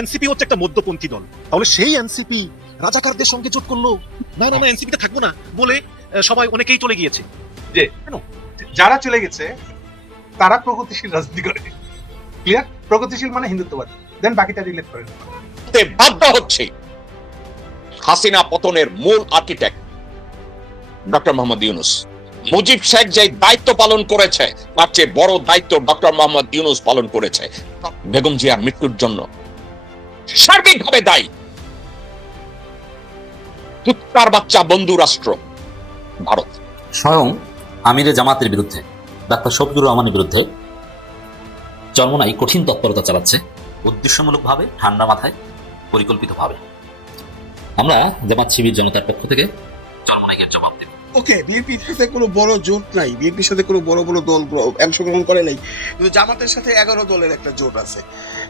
NCP হচ্ছে একটা মধ্যপন্থী দল, তাহলে সেই এনসিপি রাজাকারদের সঙ্গে জোট করলো, না না না এনসিপিতে থাকবো না বলে সবাই অনেকেই চলে গিয়েছে। যে কেন? যারা চলে গেছে তারা প্রগতিশীল রাজনীতি করে, ক্লিয়ার? প্রগতিশীল মানে হিন্দুত্ববাদী, দেন বাকিটা রিলেট করে বাধ্য হচ্ছে হাসিনা পতনের মূল আর্কিটেক্ট ডক্টর মোহাম্মদ ইউনূস। মুজিব শেখ যে দায়িত্ব পালন করেছে তার চেয়ে বড় দায়িত্ব ডক্টর মোহাম্মদ ইউনূস পালন করেছে। বেগম জিয়ার মৃত্যুর জন্য সার্বিকভাবে দায়ী কুত্তার বাচ্চা বন্ধু রাষ্ট্র ভারত। স্বয়ং আমিরে জামাতের বিরুদ্ধে ডাক্তার শফিকুর রহমানের বিরুদ্ধে চরমোনাই কঠিন তৎপরতা চালাচ্ছে, উদ্দেশ্যমূলকভাবে, ঠান্ডা মাথায়, পরিকল্পিতভাবে। আমরা জামাত শিবির জনতার পক্ষ থেকে চরমোনাইকে জবাব দেব। ওকে, বিএনপির সাথে কোনো বড় জোট নাই, বিএনপির সাথে কোনো বড় বড় দল অংশগ্রহণ করে নাই, কিন্তু জামাতের সাথে 11 দলের একটা জোট আছে।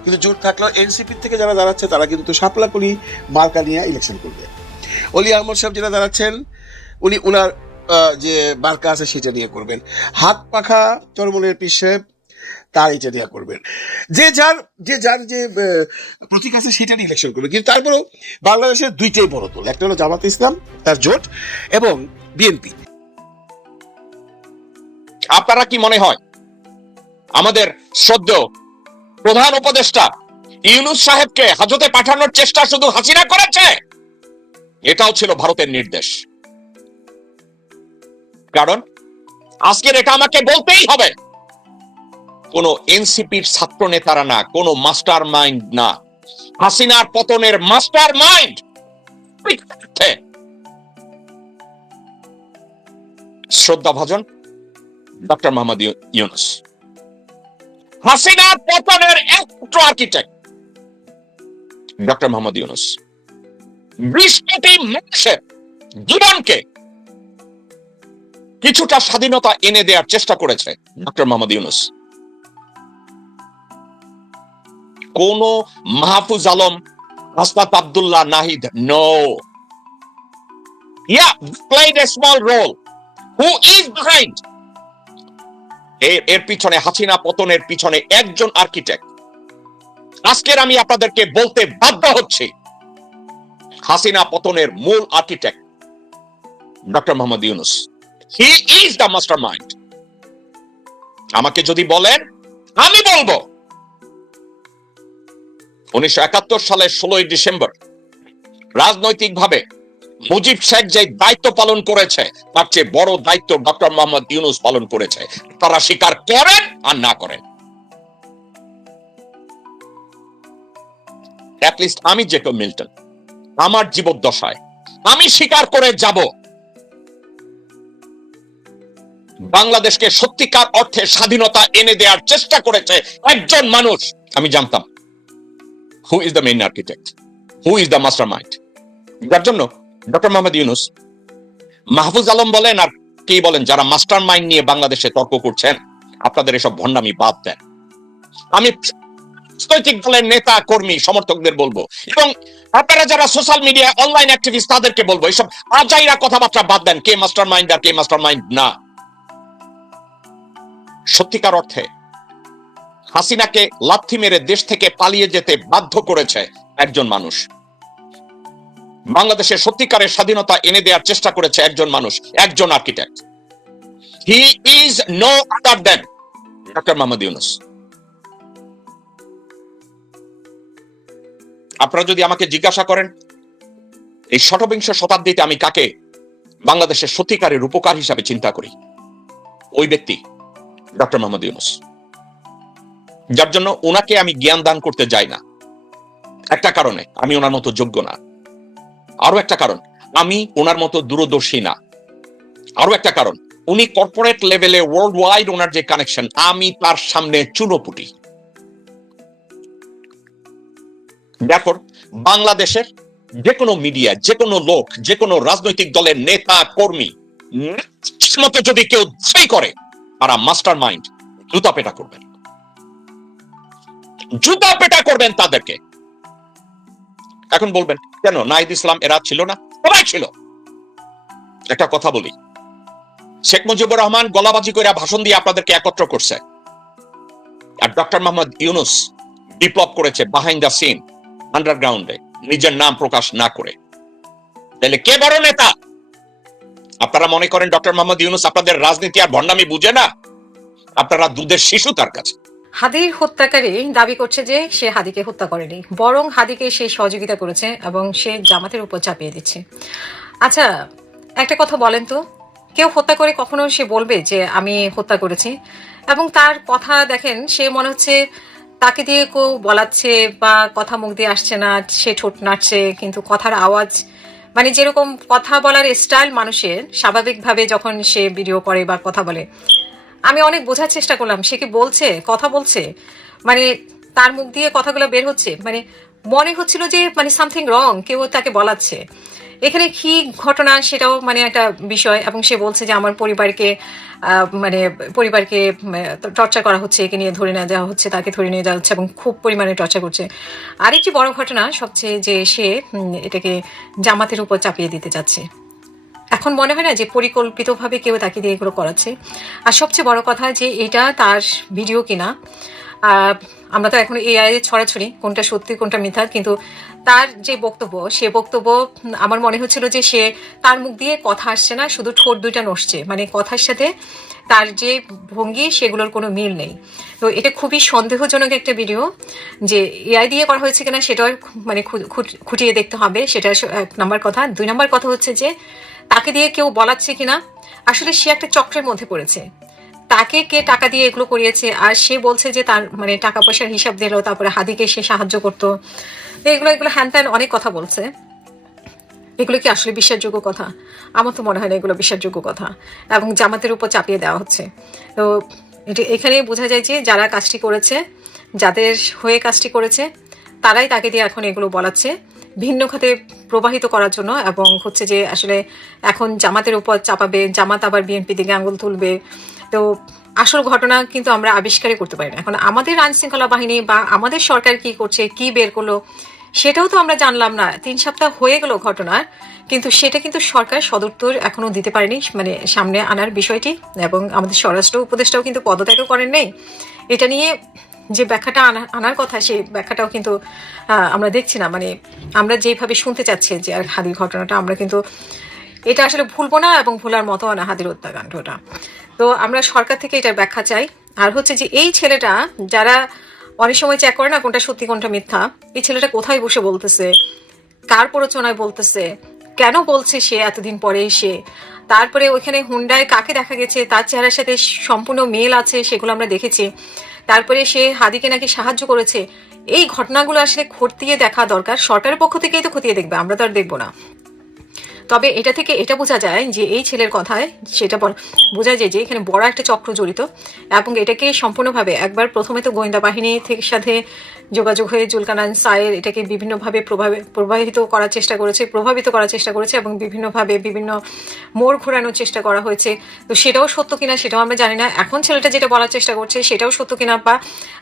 কিন্তু জোট থাকলেও এনসিপির থেকে যারা দাঁড়াচ্ছে তারা কিন্তু শাপলাকলি মার্কা নিয়ে ইলেকশন করবে। অলি আহমদ সাহেব যেটা দাঁড়াচ্ছেন উনি ওনার যে মার্কা আছে সেটা নিয়ে করবেন। হাত পাখা চরমনের পীর সাহেব তার এটা নিয়ে করবেন। যে যার যে প্রতীক আছে সেটা নিয়ে ইলেকশন করবে। কিন্তু তারপরেও বাংলাদেশের দুইটাই বড় দল, একটা হলো জামাত ইসলাম তার জোট এবং বিএনপি। আপনারা কি মনে হয় আমাদের শ্রদ্ধেয় প্রধান উপদেষ্টা ইউনূস সাহেবকে হাজতে পাঠানোর চেষ্টা শুধু হাসিনা করেছে? এটাও ছিল ভারতের নির্দেশ। কারণ আজকের এটা আমাকে বলতেই হবে, কোন এনসিপির ছাত্র নেতারা না, কোন মাস্টার মাইন্ড না, হাসিনার পতনের মাস্টার মাইন্ড শ্রদ্ধাভাজন ডক্টর মোহাম্মদ ইউনূস। হাসিনার পতনের একমাত্র আর্কিটেক্ট ডক্টর মোহাম্মদ ইউনূস। 20 কোটি মানুষের জীবনকে কিছুটা স্বাধীনতা এনে দেওয়ার চেষ্টা করেছে ডক্টর মোহাম্মদ ইউনূস। কোন Mahfuz Alam, Hasnat Abdullah, Nahid, no. Yeah, played a small role. Who is behind? এর পিছনে, হাসিনা পতনের পিছনে একজন আর্কিটেক্ট। আজকের আমি আপনাদেরকে বলতে বাধ্য হচ্ছি, হাসিনা পতনের মূল architect doctor Mohammad Yunus. He is the mastermind. আমাকে যদি বলেন, আমি বলবো 1971 সালের 16 ডিসেম্বর রাজনৈতিকভাবে মুজিব শেখ যে দায়িত্ব পালন করেছে তার চেয়ে বড় দায়িত্ব ডক্টর মোহাম্মদ ইউনূস পালন করেছে। তারা স্বীকার করেন আর না করেন, অ্যাটলিস্ট আমি জেকব মিল্টন আমার জীবদ্দশায় আমি স্বীকার করে যাব, বাংলাদেশকে সত্যিকার অর্থে স্বাধীনতা এনে দেওয়ার চেষ্টা করেছে একজন মানুষ। আমি জানতাম who is the main architect, who is the mastermind। যার জন্য ডক্টর মোহাম্মদ ইউনূস, মাহফুজ আলম বলেন আর কি বলেন, যারা মাস্টার মাইন্ড নিয়ে বাংলাদেশে তর্ক করছেন, আপনাদের এসব ভণ্ডামি বাদ দেন। আমি রাজনৈতিক দলের নেতা কর্মী সমর্থকদের বলবো, এবং আপনারা যারা সোশ্যাল মিডিয়া অনলাইন অ্যাক্টিভিস্ট তাদেরকে বলবো, এইসব আজাইরা কথাবার্তা বাদ দেন। কে মাস্টার মাইন্ড আর কে মাস্টার মাইন্ড না। সত্যিকার অর্থে হাসিনাকে লাথি মেরে দেশ থেকে পালিয়ে যেতে বাধ্য করেছে একজন মানুষ। বাংলাদেশের সত্যিকারের স্বাধীনতা এনে দেওয়ার চেষ্টা করেছে একজন মানুষ, একজন architect. He is no other than doctor Mohammad Yunus. আপনারা যদি আমাকে জিজ্ঞাসা করেন এই শতবিংশ শতাব্দীতে আমি কাকে বাংলাদেশের সত্যিকারের উপকার হিসাবে চিন্তা করি, ওই ব্যক্তি ডক্টর মোহাম্মদ ইউনূস। যার জন্য ওনাকে আমি জ্ঞান দান করতে যাই না, একটা কারণে, আমি ওনার মতো যোগ্য না। আরো একটা কারণ, আমি ওনার মতো দূরদর্শী না। আরো একটা কারণ, উনি কর্পোরেট লেভেলে ওয়ার্ল্ড ওয়াইড ওনার যে কানেকশন, আমি তার সামনে চুনোপুটি। দেখো, বাংলাদেশের যে কোনো মিডিয়া, যে কোনো লোক, যে কোনো রাজনৈতিক দলের নেতা কর্মী মতো যদি কেউ দাবি করে তারা মাস্টার মাইন্ড, জুতা পেটা করবেন, জুতা পেটা করবেন তাদেরকে। এখন বলবেন কেন নাহিদ ইসলাম এরা ছিল না? সবাই ছিল। একটা কথা বলি, শেখ মুজিবুর রহমান গলাবাজি করে ভাষণ দিয়ে আপনাদেরকে একত্র করছে, আর ডক্টর মোহাম্মদ ইউনূস বিপ্লব করেছে বিহাইন্ড দ্য সিন। আন্ডারগ্রাউন্ডে, নিজের নাম প্রকাশ না করে। তাহলে কে বড় নেতা? আপনারা মনে করেন ডক্টর মোহাম্মদ ইউনূস আপনাদের রাজনীতি আর ভণ্ডামি বুঝে না? আপনারা দুধের শিশু তার কাছে। হাদির হত্যাকারী দাবি করছে যে সে হাদিকে হত্যা করেনি, বরং হাদিকে সে সহযোগিতা করেছে এবং সে জামাতের উপর চাপিয়ে দিচ্ছে। আচ্ছা, একটা কথা বলেন তো, কেউ হত্যা করে কখনো সে বলবে যে আমি হত্যা করেছি? এবং তার কথা দেখেন, সে মনে হচ্ছে তাকে দিয়ে কেউ বলাচ্ছে বা কথা মুখ দিয়ে আসছে না, সে ঠোঁট নাড়ছে, কিন্তু কথার আওয়াজ মানে যেরকম কথা বলার স্টাইল মানুষের স্বাভাবিকভাবে যখন সে ভিডিও করে বা কথা বলে, আমি অনেক বোঝার চেষ্টা করলাম সে কি বলছে, কথা বলছে, মানে তার মুখ দিয়ে কথাগুলো বের হচ্ছে, মানে মনে হচ্ছিল যে মানে সামথিং রং, কেউ তাকে বলাচ্ছে। এখানে কি ঘটনা সেটাও মানে একটা বিষয়। এবং সে বলছে যে আমার পরিবারকে টর্চার করা হচ্ছে, একে নিয়ে ধরে নিয়ে যাওয়া হচ্ছে, তাকে ধরে নিয়ে যাওয়া হচ্ছে এবং খুব পরিমাণে টর্চার করছে। আরেকটি বড় ঘটনা সবচেয়ে যে সে এটাকে জামাতের উপর চাপিয়ে দিতে যাচ্ছে। এখন মনে হয় না যে পরিকল্পিতভাবে কেউ তাকে দিয়ে এগুলো করাচ্ছে? আর সবচেয়ে বড় কথা যে এটা তার ভিডিও কিনা, আমরা তো এখন এআই এর ছড়াছড়ি, কোনটা সত্যি কোনটা মিথ্যা, কিন্তু তার যে বক্তব্য, সে বক্তব্য আমার মনে হচ্ছিল যে সে তার মুখ দিয়ে কথা আসছে না, শুধু ঠোঁট দুইটা নড়ছে, মানে কথার সাথে তার যে ভঙ্গি সেগুলোর কোনো মিল নেই। তো এটা খুবই সন্দেহজনক একটা ভিডিও, যে এআই দিয়ে করা হয়েছে কিনা সেটাও মানে খুঁটিয়ে দেখতে হবে, সেটা এক নম্বর কথা। 2 নম্বর কথা হচ্ছে যে তাকে দিয়ে কেউ বলাচ্ছে কিনা। আসলে সে একটা চক্রের মধ্যে পড়েছে, তাকে কে টাকা দিয়ে এগুলো করিয়েছে, আর সে বলছে যে তার মানে টাকা পয়সার হিসাব দিল, তারপরে হাদিকে সে সাহায্য করতো, এগুলো হ্যান ত্যান অনেক কথা বলছে। এগুলো কি আসলে বিশ্বাসযোগ্য কথা? আমার তো মনে হয় না এগুলো বিশ্বাসযোগ্য কথা, এবং জামাতের উপর চাপিয়ে দেওয়া হচ্ছে। তো এখানে বোঝা যায় যে যারা কাজটি করেছে, যাদের হয়ে কাজটি করেছে, তারাই তাকে দিয়ে এখন এগুলো বলাচ্ছে ভিন্ন খাতে প্রবাহিত করার জন্য, এবং হচ্ছে যে আসলে এখন জামাতের উপর চাপাবে, জামাত আবার বিএনপি দিকে আঙুল তুলবে। তো আসল ঘটনা কিন্তু আমরা আবিষ্কারই করতে পারি না। এখন আমাদের আইন শৃঙ্খলা বাহিনী বা আমাদের সরকার কি করছে, কি বের করলো, সেটাও তো আমরা জানলাম না। 3 সপ্তাহ হয়ে গেল ঘটনার, কিন্তু সেটা কিন্তু সরকার সদুত্তর এখনো দিতে পারেনি, মানে সামনে আনার বিষয়টি। এবং আমাদের স্বরাষ্ট্র উপদেষ্টাও কিন্তু পদত্যাগও করেন নেই। এটা নিয়ে যে ব্যাখ্যাটা আনার কথা, সেই ব্যাখ্যাটাও কিন্তু আমরা দেখছি না। মানে আমরা যেভাবে শুনতে চাচ্ছি যে হাদির ঘটনাটা, আমরা কিন্তু এটা আসলে ভুলবো না এবং ভোলার মতো না হাদির হত্যাকাণ্ডটা। তো আমরা সরকার থেকে এটার ব্যাখ্যা চাই। আর হচ্ছে যে এই ছেলেটা, যারা অনেক সময় চেক করে না কোনটা সত্যি কোনটা মিথ্যা, এই ছেলেটা কোথায় বসে বলতেছে, কার প্ররোচনায় বলতেছে, কেন বলছে সে এতদিন পরে এসে, তারপরে ওইখানে হুন্ডায় কাকে দেখা গেছে তার চেহারার সাথে সম্পূর্ণ মেল আছে, সেগুলো আমরা দেখেছি। তারপরে সে হাদিকে নাকি সাহায্য করেছে। এই ঘটনাগুলো আসলে খতিয়ে দেখা দরকার। সরকারের পক্ষ থেকেই তো খতিয়ে দেখবে, আমরা তো আর দেখবো না। তবে এটা থেকে এটা বোঝা যায় যে এই ছেলের কথায় সেটা বোঝা যায় যে এখানে বড় একটা চক্র জড়িত, এবং এটাকে সম্পূর্ণভাবে একবার প্রথমে তো গোয়েন্দা বাহিনী থেকে সাথে যোগাযোগ হয়ে জুলকানান সায়ের এটাকে বিভিন্নভাবে প্রভাবিত করার চেষ্টা করেছে এবং বিভিন্নভাবে বিভিন্ন মোড় ঘোরানোর চেষ্টা করা হয়েছে। তো সেটাও সত্য কিনা সেটাও আমরা জানি না। এখন ছেলেটা যেটা বলার চেষ্টা করছে সেটাও সত্য কিনা, বা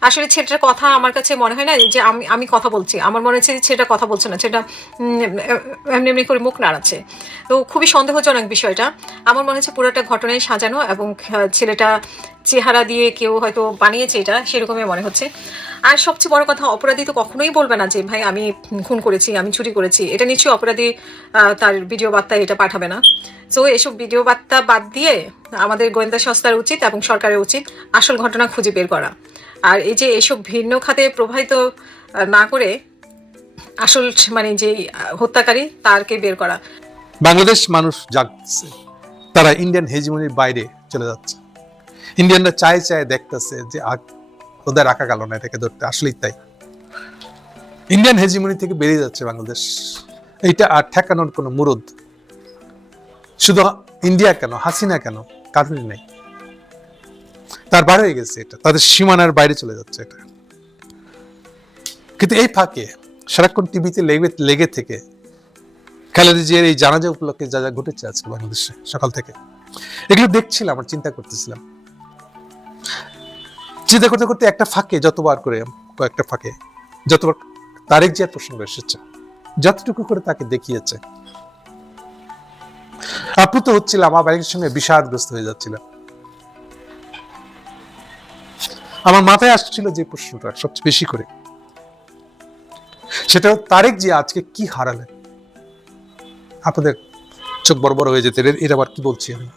আসলে ছেলেটার কথা আমার কাছে মনে হয় না যে আমি কথা বলছি, আমার মনে হচ্ছে যে ছেলেটা কথা বলছে না, সেটা এমনি এমনি করে মুখ নাড়াচ্ছে। তো খুবই সন্দেহজনক বিষয়টা। আমার মনে হচ্ছে পুরোটা ঘটনায় সাজানো, এবং ছেলেটা চেহারা দিয়ে কেউ হয়তো বানিয়েছে, এটা সেরকমই মনে হচ্ছে। আর সবচেয়ে বড় কথা, অপরাধী তো কখনোই বলবে না যে ভাই আমি খুন করেছি, আমি চুরি করেছি। এটা নিশ্চয়ই অপরাধী তার ভিডিও বার্তায় এটা পাঠাবে না। সো এসব ভিডিও বার্তা বাদ দিয়ে আমাদের গোয়েন্দা সংস্থার উচিত এবং সরকারের উচিত আসল ঘটনা খুঁজে বের করা। আর এই যে এসব ভিন্ন খাতে প্রবাহিত না করে আসল মানে যে হত্যাকারী তারকে বের করা। বাংলাদেশ মানুষ জাগছে, তারা ইন্ডিয়ান হেজিমনির বাইরে চলে যাচ্ছে। ইন্ডিয়ানরা চায় দেখতেছে যে ওদের রাখা গেল না এটাকে ধরতে। আসলেই তাই, ইন্ডিয়ান হেজিমনি থেকে বেরিয়ে যাচ্ছে বাংলাদেশ। এইটা আর ঠেকানোর কোনো মুরদ শুধু ইন্ডিয়া কেন, হাসিনা কেন, কারণই নাই। তার বার হয়ে গেছে, এটা তাদের সীমানার বাইরে চলে যাচ্ছে এটা। কিন্তু এই ফাঁকে সারাক্ষণ টিভিতে লেগে থেকে খালেদা জিয়ার এই জানাজা উপলক্ষে যা যা ঘটেছে আজকে বাংলাদেশে সকাল থেকে, এগুলো দেখছিলাম আর চিন্তা করতেছিলাম। চিন্তা করতে করতে একটা ফাঁকে কয়েকটা ফাঁকে যতবার তারেক জিয়ার প্রসঙ্গ এসেছে, যতটুকু করে তাকে দেখিয়েছে, আপ্লুত হচ্ছিলাম, আমার বাড়ির সঙ্গে বিষাদগ্রস্ত হয়ে যাচ্ছিলাম। আমার মাথায় আসছিল যে প্রশ্নটা সবচেয়ে বেশি করে, সেটা তারেক জিয়া আজকে কি হারালেন, আপনাদের চোখ বড় বড় হয়ে যেতে, এর আবার কি বলছি আমি,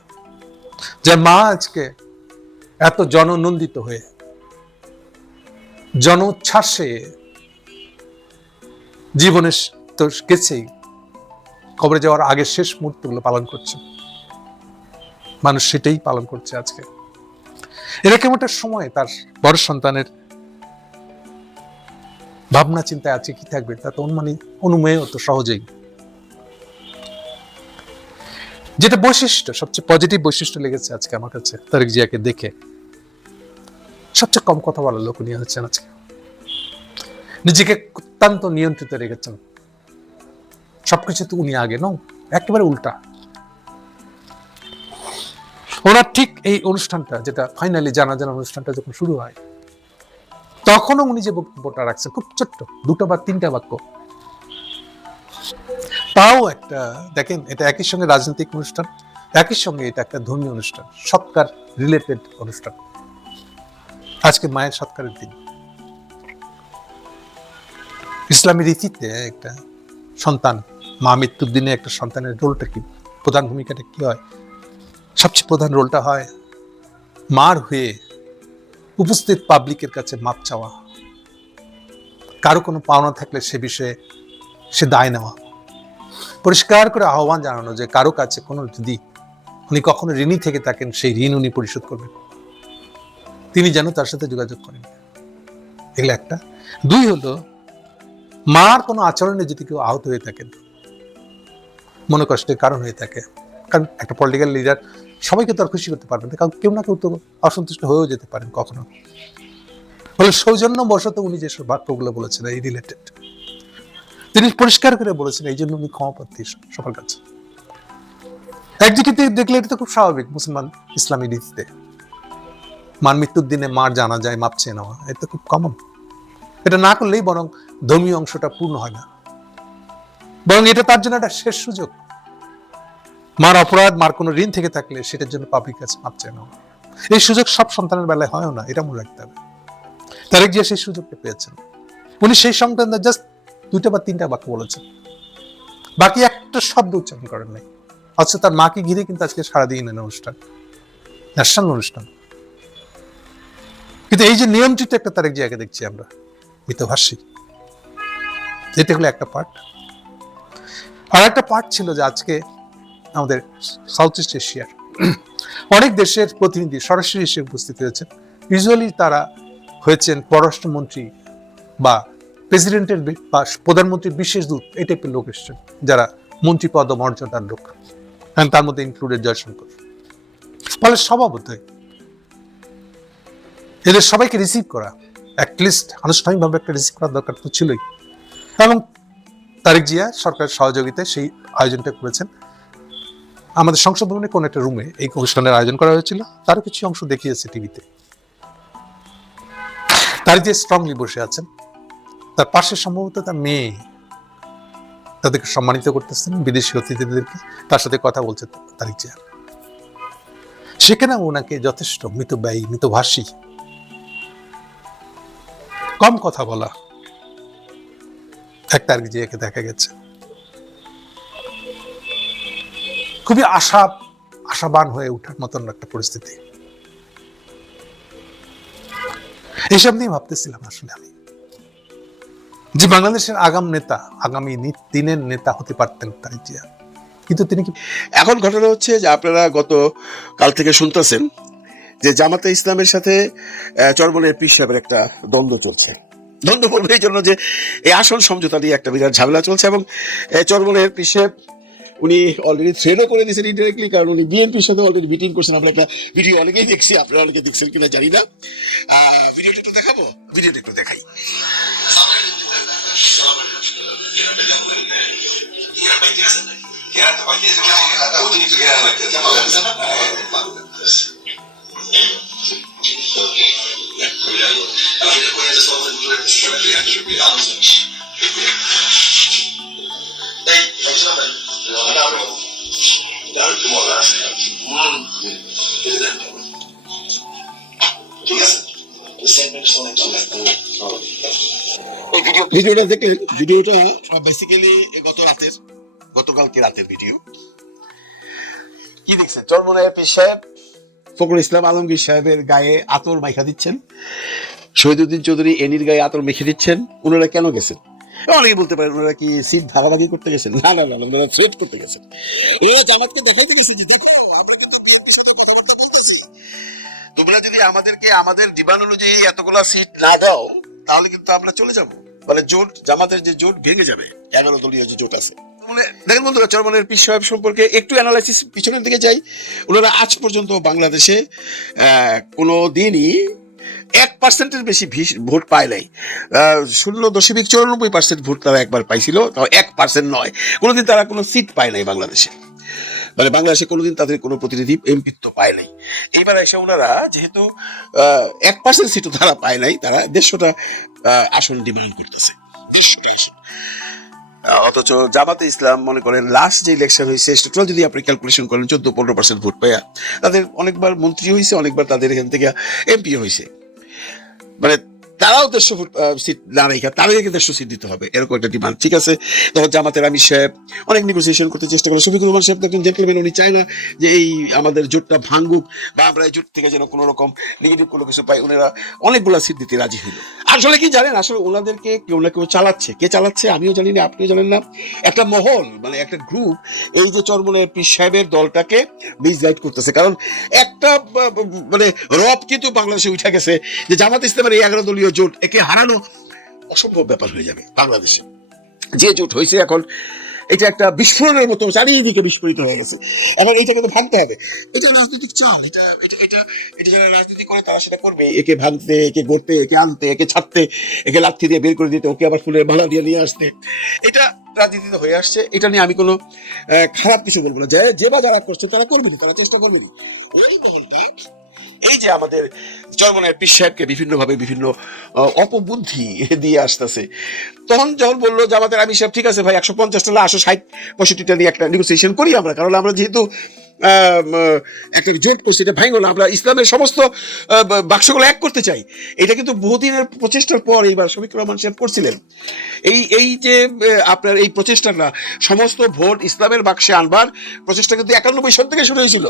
যে মা আজকে এত জননন্দিত হয়ে জনোচ্ছ্বাসে জীবনের তো গেছেই, কবরে যাওয়ার আগে শেষ মুহূর্তগুলো পালন করছে, মানুষ সেটাই পালন করছে আজকে। এরকম একটা সময় তার বড় সন্তানের ভাবনা চিন্তায় আছে কি থাকবে, তা তো অনুমেয় তো সহজেই। যেটা বৈশিষ্ট্য, সবচেয়ে পজিটিভ বৈশিষ্ট্য লেগেছে আজকে আমার কাছে তারেক জিয়াকে দেখে, সবচেয়ে কম কথা বলার লোক নিয়ে হচ্ছেন আজকে, নিজেকে অত্যন্ত নিয়ন্ত্রিত রেখেছেন, সবকিছু তো উনি আগে নন, একেবারে উল্টা। ওনার ঠিক এই অনুষ্ঠানটা, যেটা ফাইনালি জানাজানা অনুষ্ঠানটা যখন শুরু হয়, তখনও উনি যে বক্তব্যটা রাখছেন খুব ছোট্ট, 2 বা 3টা বাক্য, তাও একটা দেখেন, এটা একই সঙ্গে রাজনৈতিক অনুষ্ঠান, একই সঙ্গে এটা একটা ধর্মীয় অনুষ্ঠান, সৎকার রিলেটেড অনুষ্ঠান। আজকে মায়ের সৎকারের দিন, ইসলামী রীতিতে একটা সন্তান মা মৃত্যুর দিনে একটা সন্তানের রোলটা কি, প্রধান ভূমিকাটা কি হয়, সবচেয়ে প্রধান রোলটা হয় মার হয়ে উপস্থিত পাবলিকের কাছে মাপ চাওয়া, কারো কোনো পাওনা থাকলে সে বিষয়ে সে দায় নেওয়া, পরিষ্কার করে আহ্বান জানানো যে কারো কাছে কোনো যদি উনি কখনো ঋণী থেকে থাকেন, সেই ঋণ উনি পরিশোধ করবেন, তিনি যেন তার সাথে যোগাযোগ করেন। এগুলো একটা। 2 হলো, মার কোনো আচরণে যদি কেউ আহত হয়ে থাকেন, মনে কষ্টের কারণ হয়ে থাকে, কারণ একটা পলিটিক্যাল লিডার সবাইকে তো আর খুশি করতে পারবেন না, কারণ কেউ না কেউ তো অসন্তুষ্ট হয়েও যেতে পারেন কখনো, ফলে সৌজন্য বশত উনি যেসব বাক্যগুলো বলেছেন এই রিলেটেড, তিনি পরিষ্কার করে বলেছেন, এই জন্য উনি ক্ষমাপ্রার্থী সবার কাছে। একদিকে দেখলে এটা তো খুব স্বাভাবিক মুসলমান ইসলামী রীতিতে, মার মৃত্যুর দিনে মার জানা যায় মাপ চেয়ে নেওয়া, এটা খুব কমন। এটা না করলেই বরং ধর্মীয় অংশটা পূর্ণ হয় না, বরং এটা তার জন্য একটা শেষ সুযোগ, মার অপরাধ, মার কোনো ঋণ থেকে থাকলে সেটার জন্য পাবলিক কাছে মাপ চেয়ে নেওয়া। এই সুযোগ সব সন্তানের বেলায় হয়ও না, এটা মনে রাখতে হবে। তারেক জিয়া সেই সুযোগটা পেয়েছেন, উনি সেই সন্তানদের জাস্ট 2টা বা 3টা বাক্য বলেছেন, বাকি একটা শব্দ উচ্চারণ করেন নাই, অথচ তার মাকে ঘিরে কিন্তু আজকে সারাদিন অনুষ্ঠান, ন্যাশনাল অনুষ্ঠান। কিন্তু এই যে নিয়ন্ত্রিত একটা তারেক জিয়াকে দেখছি আমরা, মিতভাষী, এটা হলো একটা পার্ট। আর একটা পার্ট ছিল যে আজকে আমাদের সাউথ ইস্ট এশিয়ার অনেক দেশের প্রতিনিধি সরাসরি এসে উপস্থিত হয়েছেন। ইউজুয়ালি তারা হয়েছেন পররাষ্ট্রমন্ত্রী বা প্রেসিডেন্টের বা প্রধানমন্ত্রীর বিশেষ দূত, এই টাইপের লোক এসেছেন, যারা মন্ত্রী পদ মর্যাদার লোক, তার মধ্যে ইনক্লুডেড জয়শঙ্কর। ফলে স্বভাবতই এদের সবাইকে রিসিভ করা, অ্যাটলিস্ট আনুষ্ঠানিকভাবে একটা রিসিভ করার দরকার তো ছিলই, এবং তারেক জিয়া সরকারের সহযোগিতায় সেই আয়োজনটা করেছেন। আমাদের সংসদ ভবনে কোন একটা রুমে এই অনুষ্ঠানের আয়োজন করা হয়েছিল, তারও কিছু অংশ দেখিয়েছে টিভিতে। তারেক জিয়া স্ট্রংলি বসে আছেন, তার পাশে সম্ভবত তার মেয়ে তাদেরকে সম্মানিত করতেছেন, বিদেশি অতিথিদেরকে, তার সাথে কথা বলছে তারেক জিয়া। সেখানে ওনাকে যথেষ্ট মিতব্যয়ী, মিতভাষী, কম কথা বলা এক তারেক জিয়াকে দেখা গেছে। খুবই আশাবান হয়ে ওঠার মতন একটা পরিস্থিতি। এইসব নিয়ে ভাবতেছিলাম আসলে আমি, যে বাংলাদেশের আগামী দিনের নেতা হতে পারতেন তারেক জিয়া, কিন্তু তিনি কি। এখন ঘটনা হচ্ছে যে আপনারা গত কাল থেকে শুনতেছেন যে জামাতে ইসলামের সাথে চরমনের পীর সাহেবের একটা দ্বন্দ্ব চলছে। দ্বন্দ্ব বলবো এই জন্য যে এই আসল সমঝোতা নিয়ে একটা বিরাট ঝামেলা চলছে, এবং চরমনের পীর সাহেব উনি অলরেডি থ্রেডও করে দিয়েছেন ইনডাইরেক্টলি, কারণ উনি বিএনপির সাথে অলরেডি মিটিং করছেন। আমরা একটা ভিডিও অনেকেই দেখছি, আপনারা অনেকে দেখছেন কিনা জানি না। ভিডিওটা একটু দেখাবো, ভিডিওটা একটু দেখাই। এই ভিডিও ভিডিওটা দেখলেন, ভিডিওটা বেসিক্যালি গতকালকে রাতের ভিডিও। কি দেখছেন? চরমোনাই পীর সাহেব ফখরুল ইসলাম আলমগীর সাহেবের গায়ে আতর মাইখা দিচ্ছেন, শহীদুদ্দিন চৌধুরী এনির গায়ে আতর মেখে দিচ্ছেন। ওনারা কেন গেছেন? অনেকে বলতে পারেন ওনারা কি সিট ভাগাভাগি করতে গেছেন। না না না, ওনারা থ্রেট করতে গেছেন। ওনারা জামাতকে দেখাইতে গেছেন যে দেখো আমরা কিন্তু বিএনপির সাথে কথাবার্তা বলতেছি, তোমরা যদি আমাদেরকে আমাদের ডিমান্ড অনুযায়ী এতগুলা সিট না দাও তাহলে কিন্তু আমরা চলে যাব, মানে জোট, জামাতের যে জোট ভেঙে যাবে, 11 দলীয় যে জোট আছে। মানে দেখেন বন্ধুরা, চরমোনাই পীর সাহেব সম্পর্কে একটু অ্যানালাইসিস পিছনের দিকে যাই। ওনারা আজ পর্যন্ত বাংলাদেশে কোনো দিনই 1% বেশি ভোট পায় নাই। 0.94% ভোট তারা একবার পাইছিল, তাও 1% নয়। কোনোদিন তারা কোনো সিট পায় নাই বাংলাদেশে, মানে বাংলাদেশে কোনোদিন তাদের কোনো প্রতিনিধি এমপিত্ব পায় নাই। এইবার এসে ওনারা যেহেতু 1% সিটও তারা পায় নাই, তারা 150টা আসন ডিমান্ড করতেছে, 150টা আসন। অথচ জামাতে ইসলাম মনে করেন লাস্ট যে ইলেকশন হয়েছে টোটাল যদি আপনি ক্যালকুলেশন করেন 14-15% ভোট পাইয়া তাদের অনেকবার মন্ত্রী হয়েছে, অনেকবার তাদের এখান থেকে এমপি হয়েছে। মানে তারাও 150 সিট না রেখে তাদেরকে 150 সিট দিতে হবে, এরকম একটা ডিমান্ড। ঠিক আছে, তখন জামাতের আমির সাহেব অনেক নেগোসিয়েশন করতে চেষ্টা করে। শফিকুর রহমান সাহেব একজন জেন্টলম্যান, উনি চায় না যে এই আমাদের জোটটা ভাঙ্গুক বা আমরা এই জোট থেকে যেন কোনো রকম নেগেটিভ কোনো কিছু পাই। ওনারা অনেকগুলো সিট দিতে রাজি হইল। আসলে কি জানেন, আসলে ওনাদেরকে কেউ না কেউ চালাচ্ছে। কে চালাচ্ছে আমিও জানি না, আপনিও জানেন না। একটা মহল, মানে একটা গ্রুপ এই যে চরমোনাই পীর সাহেবের দলটাকে মিসগাইড করতেছে। কারণ একটা মানে রব কিন্তু বাংলাদেশে উঠে গেছে যে জামাত ইসলামের এই 11 দলীয় জোট, একে হারানো অসম্ভব ব্যাপার হয়ে যাবে বাংলাদেশে। যে জোট হয়েছে এখন এটা একটা বিস্ফোরণের মতো চারিদিকে বিস্ফোরিত হয়ে গেছে। এখন এইটাকে তো ভাঙতে হবে। এটা রাজনৈতিক চাল, এটা যারা রাজনীতি করে তারা সেটা করবে। একে ভাঙতে, একে গড়তে, একে আনতে, একে ছাড়তে, একে লাথি দিয়ে বের করে দিতে, ওকে আবার ফুলের মালা দিয়ে নিয়ে আসতে, এটা রাজনীতিতে হয়ে আসছে। এটা নিয়ে আমি কোনো খারাপ কিছু বলবো না। যে বা যারা করছে তারা করবে, তারা চেষ্টা করবে। ওই মহলটা এই যে আমাদের চরমোনাই পীর সাহেবকে বিভিন্নভাবে বিভিন্ন অপবুদ্ধি দিয়ে আসতেছে। তখন যখন বললো জামাতের আমির সাহেব, ঠিক আছে ভাই 150টা না 60-65টা নিয়ে একটা নেগোসিয়েশন করি আমরা, কারণ আমরা যেহেতু একটা জোট করছি, এটা ভাঙবো না, আমরা ইসলামের সমস্ত বাক্সগুলো এক করতে চাই। এটা কিন্তু বহুদিনের প্রচেষ্টার পর এইবার শফিকুর রহমান সাহেব করছিলেন। এই যে আপনার এই প্রচেষ্টাটা সমস্ত ভোট ইসলামের বাক্সে আনবার প্রচেষ্টা কিন্তু 91 সাল থেকে শুরু হয়েছিল,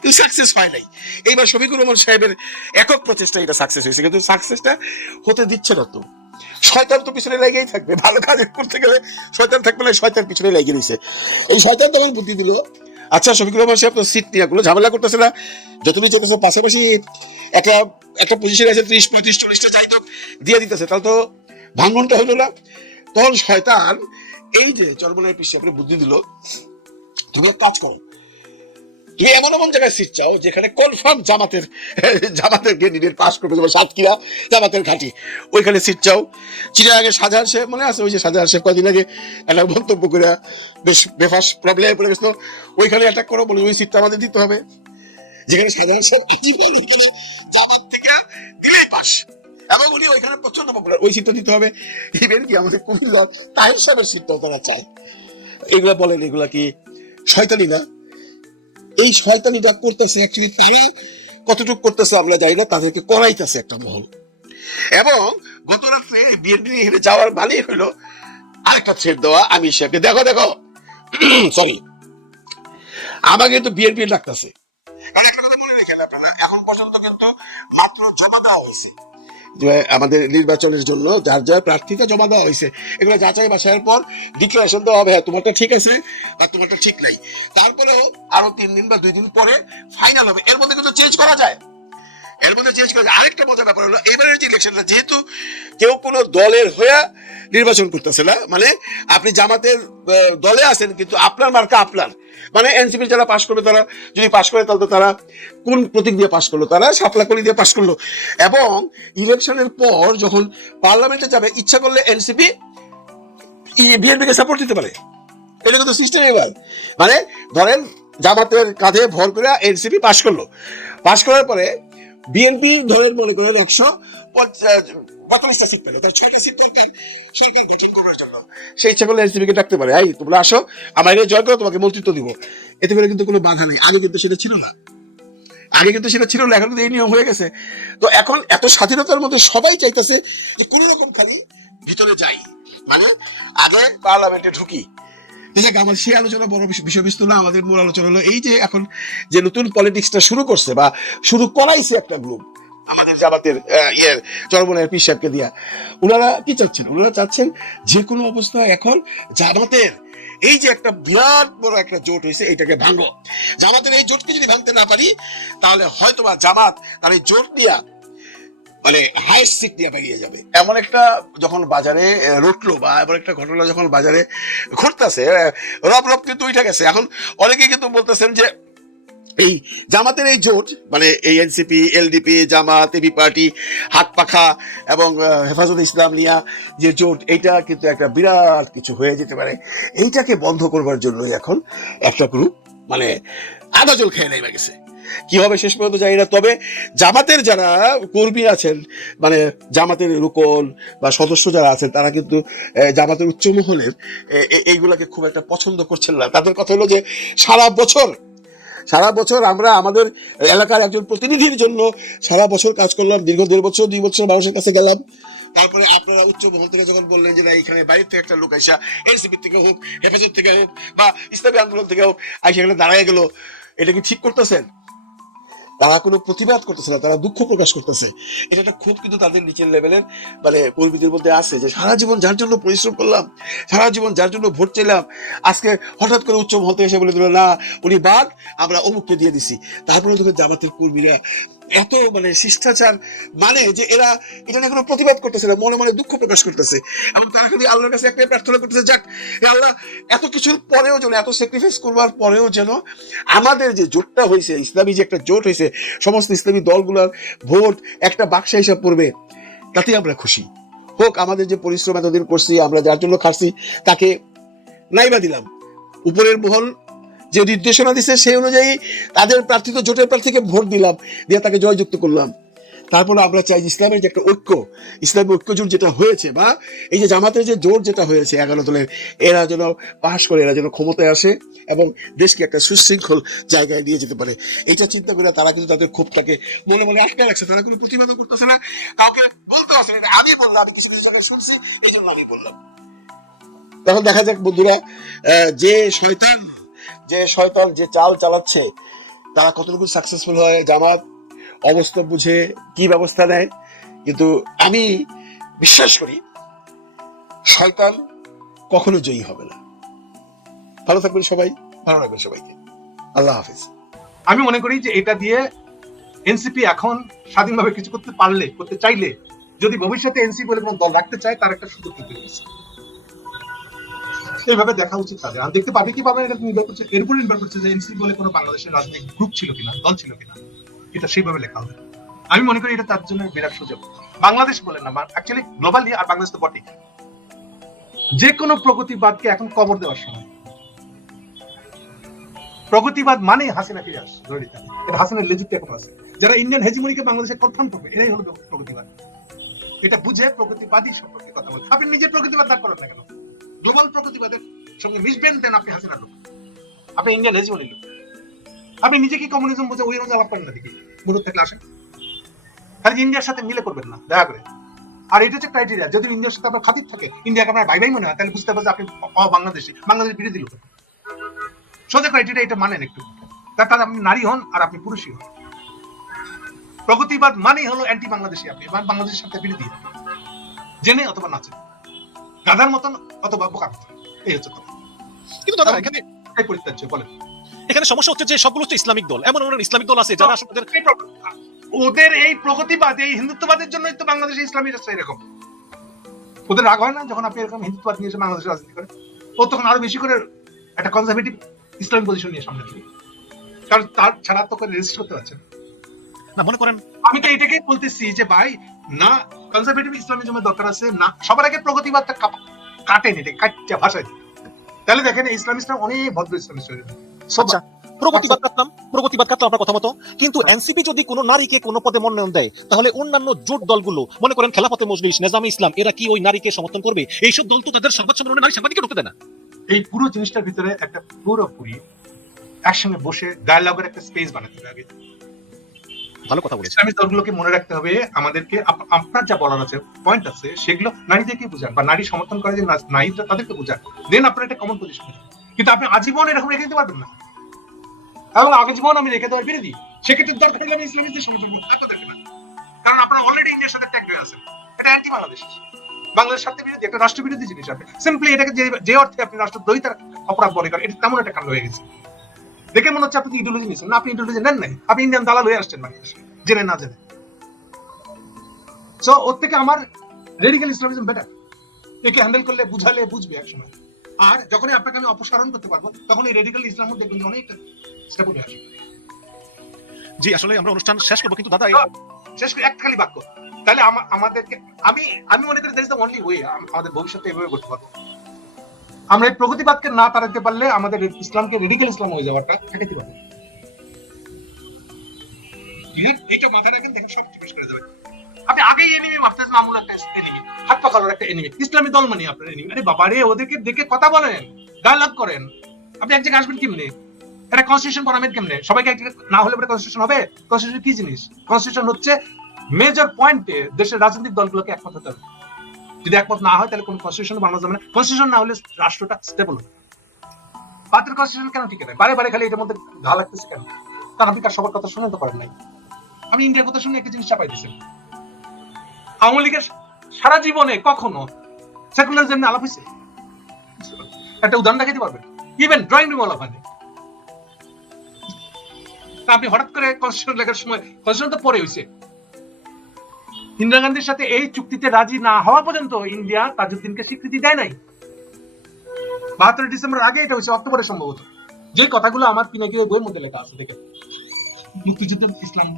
কিন্তু সাকসেস হয় নাই। এইবার শফিকুর রহমান সাহেবের একক প্রচেষ্টা এটা সাকসেস হয়েছে, কিন্তু সাকসেসটা হতে দিচ্ছে না। তো শয়তান তো পিছনে লেগেই থাকবে, ভালো কাজ করতে গেলে শয়তান থাকবে না, শয়তান পিছনে লেগে দিয়েছে। এই শয়তান তখন বুদ্ধি দিল, আচ্ছা শফিকুর রহমান সাহেব তো সিট নিয়ে কোনো ঝামেলা করতেছে না, যতদিন চলতেছে পাশাপাশি একটা পজিশন আছে 30-35-40টা যাই তো দিয়ে দিতেছে, তাহলে তো ভাঙনটা হইলো না। তখন শয়তান এই যে চরমোনাই পীর সাহেবকে বুদ্ধি দিল, তুমি এক কাজ করো, তুমি এমন জায়গায় সিট চাও যেখানে কনফার্ম জামাতের ক্যান্ডিডেট পাস করবে, যেমন সাতক্ষীরা জামাতের ঘাঁটি, ওইখানে সিট চাও। চিটাগাঙ্গে শাহজাহান সাহেব মনে আছে, ওই যে শাহজাহান সাহেব কদিন আগে একটা মন্তব্য করে বেশ বেফাস প্রবলেমে পড়ে গেছিল, ওইখানে অ্যাটাক করো, বলে ওই সিটটা আমাদের দিতে হবে। যেখানে শাহজাহান সাহেব জামাত থেকে দিলেই পাস, এবং উনি ওইখানে প্রচন্ড পপুলার, ওই সিটটা দিতে হবে। ইভেন কি আমাদের কুমিল্লা তাহির সাহেবের সিটটাও তারা চায়। এগুলা বলেন, এগুলা কি শয়তানি না? এই শয়তানিটা করতেছে অ্যাকচুয়ালি তারা কতটুকু করতেছে আমরা জানি না, তাদেরকে করাইতেছে একটা মহল। এবং গত রাত্রে বিএনপি হেরে যাওয়ার মানেই হলো আরেকটা থ্রেট দেওয়া আমির সাহেবকে, দেখো সরি আমাকে কিন্তু বিএনপি ডাকতেছে। একটা কথা মনে রাখেন আপনারা, এখন পর্যন্ত কিন্তু মাত্র জমা দেওয়া হয়েছে আমাদের নির্বাচনের জন্য, যার প্রার্থীকে জমা দেওয়া হয়েছে, এগুলো যাচাই বাছাইয়ের পর ডিক্লারেশন দেওয়া হবে, হ্যাঁ তোমারটা ঠিক আছে বা তোমারটা ঠিক নাই। তারপরেও আরো 3 দিন বা 2 দিন পরে ফাইনাল হবে। এর মধ্যে কিন্তু চেঞ্জ করা যায়, আরেকটা মজার ব্যাপার হলো এবারের যে ইলেকশনটা, যেহেতু কেউ কোনো দলের হয়ে নির্বাচন করতেছে না, মানে আপনি জামাতের দলে আছেন কিন্তু আপনার মার্কা আপনার, মানে এনসিপি যারা পাশ করবে, তারা যদি পাশ করে তাহলে তারা কোন প্রতীক দিয়ে পাশ করলো, তারা শাপলাকলি দিয়ে পাশ করলো। এবং ইলেকশনের পর যখন পার্লামেন্টে যাবে, ইচ্ছা করলে এনসিপি বিএনপিকে সাপোর্ট দিতে পারে। এটা কিন্তু সিস্টেম। এবার মানে ধরেন জামাতের কাঁধে ভর করে এনসিপি পাশ করলো, পাশ করার পরে বিএনপি ধরেন মনে করেন 145টা সিট পেলে, তার 6টা সিট দরকার সরকার গঠন করার জন্য। সেই ইচ্ছা করলে এনসিপিকে ডাকতে পারে, এই তোমরা আসো আমার এখানে জয় করো, তোমাকে মন্ত্রিত্ব দিব। এতে করে কিন্তু কোনো বাধা নেই। আগে কিন্তু সেটা ছিল না, এখন কিন্তু এই নিয়ম হয়ে গেছে। তো এখন এত স্বাধীনতার মধ্যে সবাই চাইতেছে যে কোনো রকম খালি ভিতরে যাই, মানে আগে পার্লামেন্টে ঢুকি। দেখ, আমার সেই আলোচনা বড় বিষয়বস্তু না, আমাদের মূল আলোচনা হলো এই যে এখন যে নতুন পলিটিক্সটা শুরু করছে বা শুরু করাইছে একটা গ্রুপ আমাদের জামাতের চরমনের পীর সাহেবকে দিয়া। ওনারা কি চাচ্ছেন? ওনারা চাচ্ছেন যে কোনো অবস্থায় এখন জামাতের এই যে একটা বিরাট বড় একটা জোট হয়েছে এটাকে ভাঙো। জামাতের এই জোটকে যদি ভাঙতে না পারি তাহলে হয়তো বা জামাত তার এই জোট দিয়া মানে হাইস্ট সিট নিয়ে বেরিয়ে যাবে। এমন একটা যখন বাজারে রটলো বা এমন একটা ঘটনা যখন বাজারে ঘটতেছে, রব রব কিন্তু উঠে গেছে। এখন অনেকে কিন্তু বলতেছেন যে এই জামাতের এই জোট মানে এই এনসিপি, এলডিপি, জামাত, এবি পার্টি, হাত পাখা এবং হেফাজত ইসলাম নিয়া যে জোট, এইটা কিন্তু একটা বিরাট কিছু হয়ে যেতে পারে। এইটাকে বন্ধ করবার জন্যই এখন একটা গ্রুপ মানে আদা জল খেয়ে নেমে গেছে। কি হবে শেষ পর্যন্ত জানি না। তবে জামাতের যারা কর্মী আছেন, মানে জামাতের রুকন বা সদস্য যারা আছেন, তারা কিন্তু জামাতের উচ্চ মহলের এইগুলাকে খুব একটা পছন্দ করছেন না। তাদের কথা হলো যে সারা বছর আমরা আমাদের এলাকার একজন প্রতিনিধির জন্য সারা বছর কাজ করলাম, দীর্ঘ 2 বছর মানুষের কাছে গেলাম। তারপরে আপনারা উচ্চ মহল থেকে যখন বললেন যে না, এখানে বাইরে থেকে একটা লোক আইসা এনসিপি থেকে হোক, হেফাজত থেকে হোক বা ইসলামী আন্দোলন থেকে হোক আইসা এখানে দাঁড়ায় গেল, এটা কি ঠিক করতেছেন? তারা কোনো প্রতিবাদ করতেছে না, তারা দুঃখ প্রকাশ করতেছে। এটা একটা খুব কিন্তু তাদের নিচের লেভেলের মানে কর্মীদের মধ্যে আছে যে সারা জীবন যার জন্য পরিশ্রম করলাম, সারা জীবন যার জন্য ভোট চাইলাম, আজকে হঠাৎ করে উচ্চ মহল থেকে এসে বলে দিল না উনি বাদ, আমরা অমুককে দিয়ে দিছি। তারপরে দেখবেন জামাতের কর্মীরা এত মানে শিষ্টাচার মানে যে এরা এটা নিয়ে কোনো প্রতিবাদ করতেছে না, মনে মনে দুঃখ প্রকাশ করতেছে। এবং তারা খালি আল্লাহর কাছে একটাই প্রার্থনা করতেছে, যাক আল্লাহ এত কিছুর পরেও যেন, এত স্যাক্রিফাইস করবার পরেও যেন আমাদের যে জোটটা হয়েছে, ইসলামী যে একটা জোট হয়েছে, সমস্ত ইসলামী দলগুলোর ভোট একটা বাক্সা হিসাব পড়বে, তাতে আমরা খুশি। হোক আমাদের যে পরিশ্রম এতদিন করছি, আমরা যার জন্য খাচ্ছি তাকে নাইবা দিলাম, উপরের মহল যে নির্দেশনা দিচ্ছে সেই অনুযায়ী তাদের প্রার্থিত জোটের প্রার্থীকে ভোট দিলাম, দিয়ে তাকে জয়যুক্ত করলাম। তারপরে আমরা চাই ইসলামের যে একটা ঐক্য, ইসলামী ঐক্য জোট যেটা হয়েছে বা এই যে জামাতের যে জোট যেটা হয়েছে 11 দলের, এরা যেন পাশ করে, এরা যেন ক্ষমতায় আসে এবং দেশকে একটা সুশৃঙ্খল জায়গায় নিয়ে যেতে পারে। এটা চিন্তা করে তারা কিন্তু তাদের ক্ষোভটাকে মনে মনে আটকে রাখছে, তারা কোনো প্রতিবাদ করতেছে না, কাউকে বলতে আসে না। আমি বললাম, আমি কিছু জায়গায় শুনছি, এই জন্য আমি বললাম। তখন দেখা যাক বন্ধুরা, যে শয়তান যে চাল চালাচ্ছে তারা কতটুকু সাকসেসফুল হয়, জামাত অবস্থা বুঝে কি ব্যবস্থা নেয়। কিন্তু আমি বিশ্বাস করি শয়তান কখনো জয়ী হবে না। ভালো থাকবেন সবাই, ভালো রাখবেন সবাইকে। আল্লাহ হাফিজ। আমি মনে করি যে এটা দিয়ে এনসিপি এখন স্বাধীনভাবে কিছু করতে চাইলে, যদি ভবিষ্যতে এনসিপি বলে কোনো দল রাখতে চায়, তার একটা সুযোগ তৈরি হয়েছে। এইভাবে দেখা উচিত তাদের। আর দেখতে পাবে কি পাবে, এটা নির্ভর করছে, এর উপর নির্ভর করছে যে এনসিপি বলে কোনো বাংলাদেশের রাজনৈতিক গ্রুপ ছিল কিনা, দল ছিল কিনা, এটা সেইভাবে লেখা হবে। আমি মনে করি এটা তার জন্য বিরাট সুযোগ। বাংলাদেশ বলে না, অ্যাকচুয়ালি গ্লোবালি, আর বাংলাদেশ তো বটে। যে কোনো প্রগতিবাদকে এখন কবর দেওয়ার সময়। প্রগতিবাদ মানে হাসিনা ফিরে আসছে, ধরে নিতে হবে। এটা হাসিনার লেজুতে এখন আছে। যারা ইন্ডিয়ান হেজিমনিকে বাংলাদেশে কনফার্ম করবে, এরাই হলো প্রগতিবাদ। এটা বুঝে প্রগতিবাদী সম্পর্কে কথা বলতে। আপনি নিজে প্রগতিবাদ না করেন না কেন, গ্লোবাল প্রগতিবাদের সঙ্গে মিশবেন, দেন আপনি হাসিনার লোক, আপনি ইন্ডিয়ান হেজিমনির লোক। আপনি নিজে কি কমিউনিজম বুঝে ওই অনুযায়ী আলাপ করেন না দেখি, মুরুদ থাকলে আসেন। খালি ইন্ডিয়ার সাথে মিলে করবেন না, দয়া করে। আর এটা হচ্ছে ক্রাইটেরিয়া, যদি ইন্ডিয়ার সাথে আপনার খাতির থাকে, ইন্ডিয়াকে আপনার ভাই ভাই মনে হয়, তাহলে বুঝতে পারবে যে আপনি বাংলাদেশ বিরোধী লোক। সোজা ক্রাইটেরিয়া, এটা মানেন একটু। তার কারণ আপনি নারী হন আর আপনি পুরুষই হন। প্রগতিবাদ মানেই হলো অ্যান্টি বাংলাদেশি, আপনি বাংলাদেশের সাথে বিরোধী, জেনে অথবা না জেনে, গাধার মতন অথবা বোকার মতন। এই হচ্ছে তো। কিন্তু দাদা এখানে পরিত্যাজ্য বলেন। এখানে সমস্যা হচ্ছে যে সবগুলো হচ্ছে ইসলামিক দল, এমন ইসলামিক দল আছে যারা আসলে ওদের এই প্রগতিবাদ, এই হিন্দুত্ববাদের জন্যই তো বাংলাদেশে ইসলামী রাষ্ট্র এরকম। ওদের রাগ হয় না যখন আপনি এরকম হিন্দুত্ববাদ নিয়ে এসে বাংলাদেশের রাজনীতি করেন? ও তখন আরো বেশি করে একটা কনজারভেটিভ ইসলামিক পজিশন নিয়ে সামনে চলে, কারণ তার ছাড়া তো করে রেজিস্ট করতে পারছেন না। মনে করেন আমি তো এটাকেই বলতেছি যে ভাই, না কনজারভেটিভ ইসলামিজমের দরকার আছে, না সবার আগে প্রগতিবাদটা কাটেন, এটা কাটটা ভাষায়। তাহলে দেখেন ইসলামিস্টরা অনেক ভদ্র ইসলামিস্ট হয়ে যাবে। আচ্ছা, প্রগতিবাদ কাটলাম আপনার কথা মতো। কিন্তু এনসিপি যদি কোনো নারীকে কোনো পদে মনোনয়ন দেয়, তাহলে অন্যান্য জোট দলগুলো, মনে করেন খেলাফতে মজলিস, নেজামে ইসলাম, এরা কি ওই নারীকে সমর্থন করবে? এইসব দল তো তাদের সংবাদ সম্মেলনে নারী সাংবাদিককে ঢুকতে দেয় না। এই পুরো জিনিসটার ভিতরে একটা পুরোপুরি একসঙ্গে বসে ডায়ালগের একটা স্পেস বানাতে হবে আগে। ভালো কথা বলেছেন। ইসলামী দলগুলোকে মনে রাখতে হবে, আমাদেরকে আপনার যা বলার আছে পয়েন্ট আছে সেগুলো নারীদেরকে বুঝান বা নারী সমর্থন করে যে নারীরা তাদেরকে বুঝান, দেন আপনার একটা কমন পজিশন। কিন্তু আপনি আজীবন এরকম রেখে দিতে পারবেন না, এবং আজীবন আমি রেখে দেওয়ার বিরোধী, সেক্ষেত্রে দরকার হলে আমি ইসলামীদের সমর্থন করবো, এত দেখবেন না। কারণ আপনারা অলরেডি ইন্ডিয়ার সাথে ট্যাগ হয়ে আছেন, এটা অ্যান্টি বাংলাদেশ, বাংলাদেশ স্বার্থ বিরোধী, একটা রাষ্ট্রবিরোধী জিনিস। আপনি সিম্পলি এটাকে যে অর্থে আপনি রাষ্ট্রদ্রোহিতার অপরাধ মনে করেন, এটা তেমন একটা কাণ্ড হয়ে গেছে। দেখে মনে হচ্ছে আপনি ইডিওলজি নিচ্ছেন, না আপনি ইডিওলজি নেন নাই, আপনি ইন্ডিয়ান দালাল হয়ে আসছেন বাংলাদেশে জেনে না জেনে। সো ওর থেকে আমার রেডিক্যাল ইসলামিজম বেটার, একে হ্যান্ডেল করলে বুঝালে বুঝবে একসময়। আর যখনই আপনাকে আমি অপসারণ করতে পারবো, তখন এই রেডিক্যাল ইসলাম দেখবেন অনেকটা স্টেপ উঠে আসবে। জি, আসলে আমরা অনুষ্ঠান শেষ করবো, কিন্তু দাদা শেষ করে একটা খালি বাক্য, তাহলে আমাদেরকে আমি মনে করি that is the only way আমাদের ভবিষ্যতে এভাবে করতে পারবো। আমরা এই প্রগতিবাদকে না তাড়াতে পারলে আমাদের ইসলামকে রেডিক্যাল ইসলাম হয়ে যাওয়াটা ঠেকাতে পারবে। এইটা মাথায় রাখেন, দেখেন সব জিজ্ঞেস করে দেবে। আপনি আগেই এনিমি ভাবতেছেন, মামুল একটা এনিমি, হাত পাকানোর একটা এনিমি, ইসলামী দল মানে আপনার এনিমি। আরে বাবা রে, ওদেরকে দেখে কথা বলেন, ডায়ালগ করেন। আপনি এক জায়গায় আসবেন কেমনে, একটা কনস্টিটিউশন বানাবেন কেমনে? সবাইকে এক জায়গায় না হলে পরে কনস্টিটিউশন হবে? কনস্টিটিউশন কি জিনিস? কনস্টিটিউশন হচ্ছে মেজর পয়েন্টে দেশের রাজনৈতিক দলগুলোকে একমত হতে হবে। যদি একমত না হয় তাহলে কোন কনস্টিটিউশন বানানো যাবে না। কনস্টিটিউশন না হলে রাষ্ট্রটা স্টেবল হবে। ভারতের কনস্টিটিউশন কেন ঠিক আছে? বারে বারে খালি এটার মধ্যে ঘা লাগতেছে কেন? কারণ আপনি তার সবার কথা শুনে তো পারেন নাই। আমি ইন্ডিয়ার কথা শুনে একটা জিনিস চাপাই দিয়েছেন। আওয়ামী লীগের সারা জীবনে কখনো সেকুলারিজম আলাপ হয়েছে? একটা উদাহরণ দেখাতে পারবেন? ইভেন ড্রয়িং রুম আলাপ হয়নি। আপনি হঠাৎ করে কনস্টিটিউশন লেখার সময়, কনস্টিটিউশন তো পরে হয়েছে, ইন্দিরা গান্ধীর সাথে এই চুক্তিতে রাজি না হওয়া পর্যন্ত ইন্ডিয়া তাজউদ্দিনকে স্বীকৃতি দেয় নাই। 72 ডিসেম্বর আগে এটা হয়েছে, অক্টোবরে সম্ভবত। যে কথাগুলো আমার পিনাকি বইয়ের মধ্যে লেখা আছে, দেখে মুক্তিযুদ্ধ ইসলাম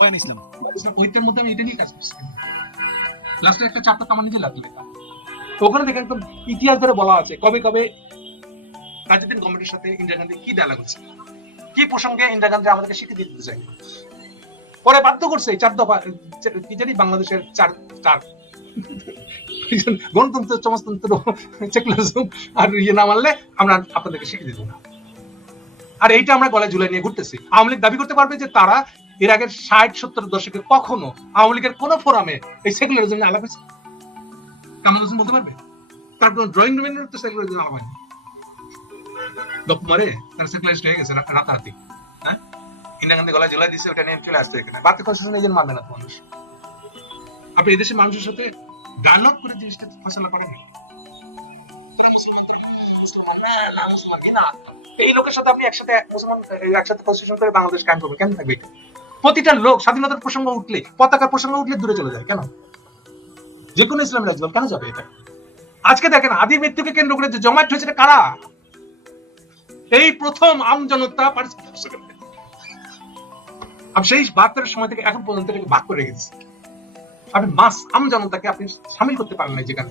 বয়ান ইসলাম, ওইটার মধ্যে আমি এটা নিয়ে কাজ করছি। লাস্টে একটা চ্যাপ্টার আমার নিজে লাগলো লেখা, ওখানে দেখেন একদম ইতিহাস ধরে বলা আছে কবে কবে তাজউদ্দিন গভর্নমেন্টের সাথে ইন্দিরা গান্ধী কি ডায়ালগ হচ্ছে, কি প্রসঙ্গে ইন্দিরা গান্ধী আমাদেরকে স্বীকৃতি দিতে চাই। পরে বাধ্য করছে 4 দফা, কি জানি বাংলাদেশের 4 গণতন্ত্র, সমাজতন্ত্র, সেকুলারিজম আর ইয়ে না মানলে আমরা আপনাদেরকে স্বীকৃতি দেবো না। আর এইটা আমরা গলায় ঝুলাই নিয়ে ঘুরতেছি। আওয়ামী লীগ দাবি করতে পারবে যে তারা এর আগের 60-70 দশকে কখনো আওয়ামী লীগের কোন ফোরামে এই সেকুলারিজম নিয়ে আলাপ হয়েছে? কামাল হোসেন বলতে পারবে? তার কোন ড্রয়িং রুমের তো সেকুলারিজম আলাপ হয়নি। গপ মারে তার সেকুলারিস্ট হয়ে গেছে রাতারাতি। হ্যাঁ, ইন্দিরা গান্ধী গলায় ঝুলাই দিচ্ছে, ওটা নিয়ে চলে আসছে এখানে। বাকি কনস্টিটিউশন এই জন্য মানবে না মানুষ। আপনি এদেশের মানুষের সাথে ডায়ালগ করে জিনিসটা ফয়সালা করেন। এই লোকের সাথে আপনি একসাথে মুসলমান একসাথে কনস্টিটিউশন করে বাংলাদেশ কায়েম করবে, কেন থাকবে? প্রতিটা লোক স্বাধীনতার প্রসঙ্গ উঠলে, পতাকার প্রসঙ্গ উঠলে দূরে চলে যায় কেন? যে কোনো ইসলামী রাজ্য কেন যাবে এটা? আজকে দেখেন আদি মৃত্যুকে কেন্দ্র করে যে জমায়েত হয়েছে এটা কারা? এই প্রথম আম জনতা আমি সেই 72 সময় থেকে এখন পর্যন্ত এটাকে ভাগ করে গেছি। আপনি মাস আম জনতাকে আপনি সামিল করতে পারেন না। যেখানে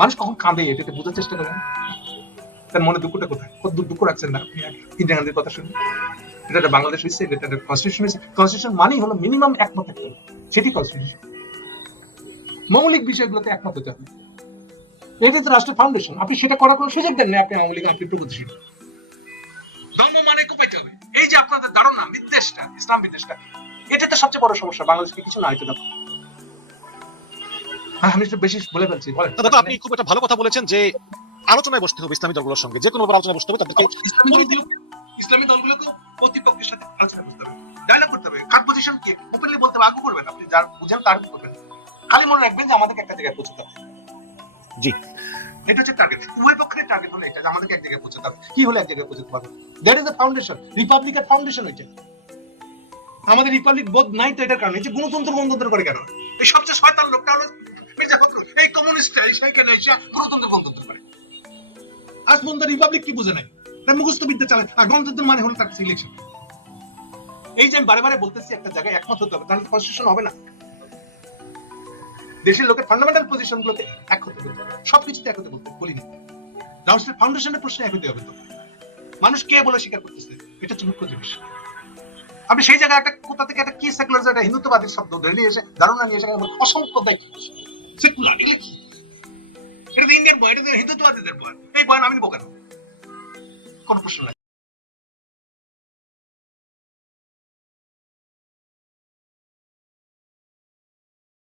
মানুষ কখন কাঁদে এটাকে বোঝার চেষ্টা করেন, তার মনে দুঃখটা কোথায়? কত দুঃখ রাখছেন না আপনি ইন্দিরা গান্ধীর কথা শুনে? এটা বাংলাদেশ হয়েছে, এটা কনস্টিটিউশন হয়েছে। কনস্টিটিউশন মানেই হলো মিনিমাম একমত থাকতে হবে, সেটি কনস্টিটিউশন। মৌলিক বিষয়গুলোতে একমত হতে হবে, এটাই তো রাষ্ট্রের ফাউন্ডেশন। আপনি সেটা করার কোনো সুযোগ দেন না। আপনি আওয়ামী লীগ, আপনি প্রগতিশীল ধর্ম মানে কোপাইতে হবে। এই যে আপনাদের ধারণা বিদ্বেষটা, ইসলাম বিদ্বেষটা, এটা তো সবচেয়ে বড় সমস্যা। বাংলাদেশকে কিছু না হইতে দাও। আমি একটু বেশি বলে ফেলছি, বলেন। দাদা আপনি খুব একটা ভালো কথা বলেছেন যে আলোচনায় বসতে হবে ইসলামী দলগুলোর সঙ্গে, যে কোনো আলোচনায় বসতে হবে, তাদেরকে ইসলামী দলগুলোকে প্রতিপক্ষের সাথে আলোচনা করতে হবে, ডায়ালগ করতে হবে। কার পজিশন কি ওপেনলি বলতে হবে, আর্গু করবেন। আপনি যার বুঝেন তার করবেন। খালি মনে রাখবেন যে আমাদেরকে একটা জায়গায় পৌঁছতে হবে। জি, এটা হচ্ছে টার্গেট। উভয় পক্ষের টার্গেট হলো এটা যে আমাদেরকে এক জায়গায় পৌঁছতে হবে। কি হলে এক জায়গায় পৌঁছতে পারবো? That is the foundation. রিপাবলিকের ফাউন্ডেশন হইছে। আমাদের রিপাবলিক বোধ নাই তো এটার কারণে। এই যে গণতন্ত্র করে কেন? এই সবচেয়ে শয়তান লোকটা হলো মির্জা ফখরুল। এই কমিউনিস্ট সেইখানে এসে গণতন্ত্র করে। আজ পর্যন্ত রিপাবলিক কি বুঝে নাই, মুখস্থ বিদ্যা চালায়। আর গণতন্ত্র মানে হলো তার ইলেকশন। এই যে আমি বারে বারে বলতেছি একটা জায়গায় একমত হতে হবে, তাহলে কনস্টিটিউশন হবে না। দেশের লোকের ফান্ডামেন্টাল পজিশন গুলোতে এক হতে হবে, সবকিছুতে এক হতে বলিনি। রাষ্ট্রের ফাউন্ডেশনের প্রশ্নে এক হতে হবে। তো মানুষ কে বলে স্বীকার করতেছে, এটা হচ্ছে মুখ্য জিনিস। আপনি সেই জায়গায় একটা কোথা থেকে একটা কি সেকুলার, একটা হিন্দুত্ববাদী শব্দ ধরে নিয়ে এসে ধারণা নিয়ে এসে অসংখ্য দেয় সেকুলার, এগুলো কি? এটা ইন্ডিয়ান বয়, এটা হিন্দুত্ববাদীদের বয়। এই বয়ান আমি নিবো কেন? কোন প্রশ্ন নাই।